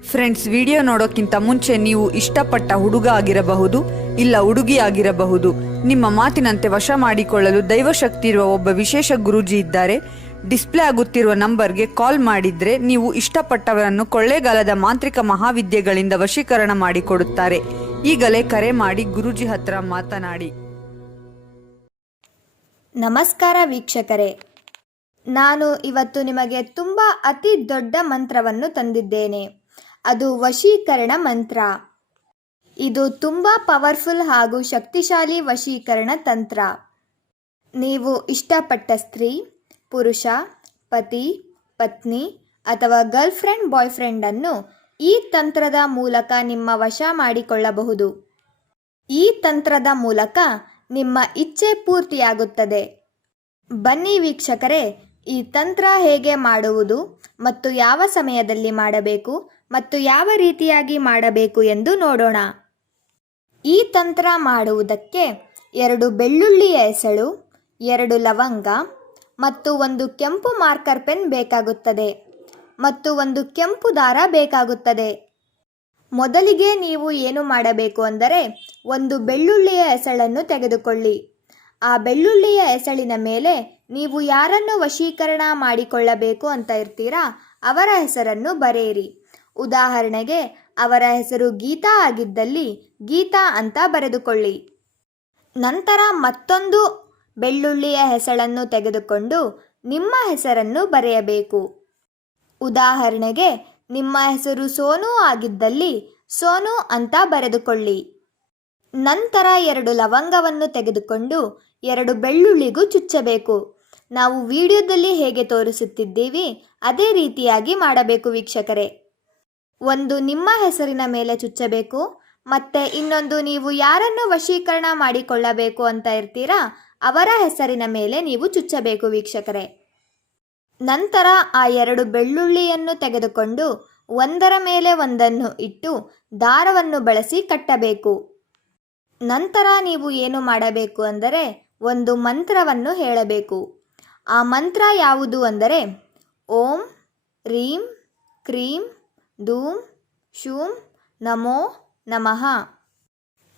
Friends video ನೋಡೋಕ್ಕಿಂತ ಮುಂಚೆ ನೀವು ಇಷ್ಟಪಟ್ಟ ಹುಡುಗ ಆಗಿರಬಹುದು, ಇಲ್ಲ ಹುಡುಗಿ ಆಗಿರಬಹುದು. ನಿಮ್ಮ ಮಾತಿನಂತೆ ವಶ ಮಾಡಿಕೊಳ್ಳಲು ದೈವಶಕ್ತಿ ಇರುವ ಒಬ್ಬ ವಿಶೇಷ ಗುರೂಜಿ ಇದ್ದಾರೆ. ಡಿಸ್ಪ್ಲೇ ಆಗುತ್ತಿರುವ ನಂಬರ್ಗೆ ಕಾಲ್ ಮಾಡಿದ್ರೆ ನೀವು ಇಷ್ಟಪಟ್ಟವರನ್ನು ಕೊಳ್ಳೇಗಾಲದ ಮಾಂತ್ರಿಕ ಮಹಾವಿದ್ಯೆಗಳಿಂದ ವಶೀಕರಣ ಮಾಡಿಕೊಡುತ್ತಾರೆ. ಈಗಲೇ ಕರೆ ಮಾಡಿ ಗುರೂಜಿ ಹತ್ರ ಮಾತನಾಡಿ. ನಮಸ್ಕಾರ ವೀಕ್ಷಕರೇ. ನಾನು ಇವತ್ತು ನಿಮಗೆ ತುಂಬ ಅತಿ ದೊಡ್ಡ ಮಂತ್ರವನ್ನು ತಂದಿದ್ದೇನೆ. ಅದು ವಶೀಕರಣ ಮಂತ್ರ. ಇದು ತುಂಬ ಪವರ್ಫುಲ್ ಹಾಗೂ ಶಕ್ತಿಶಾಲಿ ವಶೀಕರಣ ತಂತ್ರ. ನೀವು ಇಷ್ಟಪಟ್ಟ ಸ್ತ್ರೀ, ಪುರುಷ, ಪತಿ, ಪತ್ನಿ ಅಥವಾ ಗರ್ಲ್ಫ್ರೆಂಡ್ ಬಾಯ್ ಫ್ರೆಂಡನ್ನು ಈ ತಂತ್ರದ ಮೂಲಕ ನಿಮ್ಮ ವಶ ಮಾಡಿಕೊಳ್ಳಬಹುದು. ಈ ತಂತ್ರದ ಮೂಲಕ ನಿಮ್ಮ ಇಚ್ಛೆ ಪೂರ್ತಿಯಾಗುತ್ತದೆ. ಬನ್ನಿ ವೀಕ್ಷಕರೇ ಈ ತಂತ್ರ ಹೇಗೆ ಮಾಡುವುದು ಮತ್ತು ಯಾವ ಸಮಯದಲ್ಲಿ ಮಾಡಬೇಕು ಮತ್ತು ಯಾವ ರೀತಿಯಾಗಿ ಮಾಡಬೇಕು ಎಂದು ನೋಡೋಣ. ಈ ತಂತ್ರ ಮಾಡುವುದಕ್ಕೆ ಎರಡು ಬೆಳ್ಳುಳ್ಳಿಯ ಎಸಳು, ಎರಡು ಲವಂಗ ಮತ್ತು ಒಂದು ಕೆಂಪು ಮಾರ್ಕರ್ ಪೆನ್ ಬೇಕಾಗುತ್ತದೆ ಮತ್ತು ಒಂದು ಕೆಂಪು ದಾರ ಬೇಕಾಗುತ್ತದೆ. ಮೊದಲಿಗೆ ನೀವು ಏನು ಮಾಡಬೇಕು ಅಂದರೆ ಒಂದು ಬೆಳ್ಳುಳ್ಳಿಯ ಎಸಳನ್ನು ತೆಗೆದುಕೊಳ್ಳಿ. ಆ ಬೆಳ್ಳುಳ್ಳಿಯ ಹೆಸಳಿನ ಮೇಲೆ ನೀವು ಯಾರನ್ನು ವಶೀಕರಣ ಮಾಡಿಕೊಳ್ಳಬೇಕು ಅಂತ ಇರ್ತೀರಾ, ಅವರ ಹೆಸರನ್ನು ಬರೆಯಿರಿ. ಉದಾಹರಣೆಗೆ, ಅವರ ಹೆಸರು ಗೀತಾ ಆಗಿದ್ದಲ್ಲಿ ಗೀತಾ ಅಂತ ಬರೆದುಕೊಳ್ಳಿ. ನಂತರ ಮತ್ತೊಂದು ಬೆಳ್ಳುಳ್ಳಿಯ ಹೆಸಳನ್ನು ತೆಗೆದುಕೊಂಡು ನಿಮ್ಮ ಹೆಸರನ್ನು ಬರೆಯಬೇಕು. ಉದಾಹರಣೆಗೆ, ನಿಮ್ಮ ಹೆಸರು ಸೋನು ಆಗಿದ್ದಲ್ಲಿ ಸೋನು ಅಂತ ಬರೆದುಕೊಳ್ಳಿ. ನಂತರ ಎರಡು ಲವಂಗವನ್ನು ತೆಗೆದುಕೊಂಡು ಎರಡು ಬೆಳ್ಳುಳ್ಳಿಗೂ ಚುಚ್ಚಬೇಕು. ನಾವು ವಿಡಿಯೋದಲ್ಲಿ ಹೇಗೆ ತೋರಿಸುತ್ತಿದ್ದೀವಿ, ಅದೇ ರೀತಿಯಾಗಿ ಮಾಡಬೇಕು ವೀಕ್ಷಕರೇ. ಒಂದು ನಿಮ್ಮ ಹೆಸರಿನ ಮೇಲೆ ಚುಚ್ಚಬೇಕು, ಮತ್ತೆ ಇನ್ನೊಂದು ನೀವು ಯಾರನ್ನು ವಶೀಕರಣ ಮಾಡಿಕೊಳ್ಳಬೇಕು ಅಂತ ಇರ್ತೀರಾ, ಅವರ ಹೆಸರಿನ ಮೇಲೆ ನೀವು ಚುಚ್ಚಬೇಕು ವೀಕ್ಷಕರೇ. ನಂತರ ಆ ಎರಡು ಬೆಳ್ಳುಳ್ಳಿಯನ್ನು ತೆಗೆದುಕೊಂಡು ಒಂದರ ಮೇಲೆ ಒಂದನ್ನು ಇಟ್ಟು ದಾರವನ್ನು ಬಳಸಿ ಕಟ್ಟಬೇಕು. ನಂತರ ನೀವು ಏನು ಮಾಡಬೇಕು ಅಂದರೆ ಒಂದು ಮಂತ್ರವನ್ನು ಹೇಳಬೇಕು. ಆ ಮಂತ್ರ ಯಾವುದು ಅಂದರೆ ಓಂ ರೀಂ ಕ್ರೀಂ ಧೂಮ್ ಶೂಂ ನಮೋ ನಮಃ.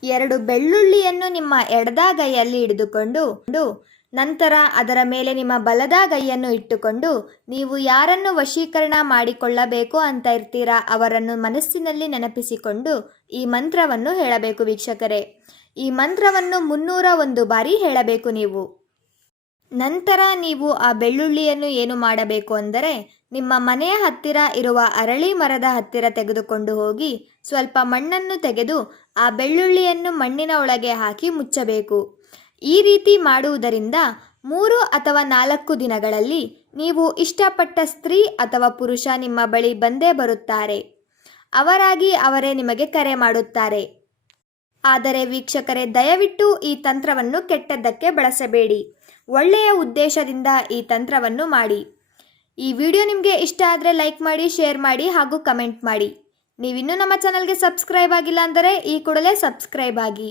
ಎರಡು ಬೆಳ್ಳುಳ್ಳಿಯನ್ನು ನಿಮ್ಮ ಎಡದಗೈಯಲ್ಲಿ ಹಿಡಿದುಕೊಂಡು ಡು, ನಂತರ ಅದರ ಮೇಲೆ ನಿಮ್ಮ ಬಲದ ಗೈಯನ್ನು ಇಟ್ಟುಕೊಂಡು ನೀವು ಯಾರನ್ನು ವಶೀಕರಣ ಮಾಡಿಕೊಳ್ಳಬೇಕು ಅಂತ ಇರ್ತೀರಾ ಅವರನ್ನು ಮನಸ್ಸಿನಲ್ಲಿ ನೆನಪಿಸಿಕೊಂಡು ಈ ಮಂತ್ರವನ್ನು ಹೇಳಬೇಕು ವೀಕ್ಷಕರೇ. ಈ ಮಂತ್ರವನ್ನು ಮುನ್ನೂರ ಒಂದು ಬಾರಿ ಹೇಳಬೇಕು ನೀವು. ನಂತರ ನೀವು ಆ ಬೆಳ್ಳುಳ್ಳಿಯನ್ನು ಏನು ಮಾಡಬೇಕು ಅಂದರೆ ನಿಮ್ಮ ಮನೆಯ ಹತ್ತಿರ ಇರುವ ಅರಳಿ ಮರದ ಹತ್ತಿರ ತೆಗೆದುಕೊಂಡು ಹೋಗಿ ಸ್ವಲ್ಪ ಮಣ್ಣನ್ನು ತೆಗೆದು ಆ ಬೆಳ್ಳುಳ್ಳಿಯನ್ನು ಮಣ್ಣಿನ ಒಳಗೆ ಹಾಕಿ ಮುಚ್ಚಬೇಕು. ಈ ರೀತಿ ಮಾಡುವುದರಿಂದ ಮೂರು ಅಥವಾ ನಾಲ್ಕು ದಿನಗಳಲ್ಲಿ ನೀವು ಇಷ್ಟಪಟ್ಟ ಸ್ತ್ರೀ ಅಥವಾ ಪುರುಷ ನಿಮ್ಮ ಬಳಿ ಬಂದೇ ಬರುತ್ತಾರೆ. ಅವರಾಗಿ ಅವರೇ ನಿಮಗೆ ಕರೆ ಮಾಡುತ್ತಾರೆ. ಆದರೆ ವೀಕ್ಷಕರೇ, ದಯವಿಟ್ಟು ಈ ತಂತ್ರವನ್ನು ಕೆಟ್ಟದ್ದಕ್ಕೆ ಬಳಸಬೇಡಿ. ಒಳ್ಳೆಯ ಉದ್ದೇಶದಿಂದ ಈ ತಂತ್ರವನ್ನು ಮಾಡಿ. ಈ ವಿಡಿಯೋ ನಿಮಗೆ ಇಷ್ಟ ಆದರೆ ಲೈಕ್ ಮಾಡಿ, ಶೇರ್ ಮಾಡಿ ಹಾಗೂ ಕಮೆಂಟ್ ಮಾಡಿ. ನೀವಿನ್ನೂ ನಮ್ಮ ಚಾನಲ್ಗೆ ಸಬ್ಸ್ಕ್ರೈಬ್ ಆಗಿಲ್ಲ ಅಂದರೆ ಈ ಕೂಡಲೇ ಸಬ್ಸ್ಕ್ರೈಬ್ ಆಗಿ.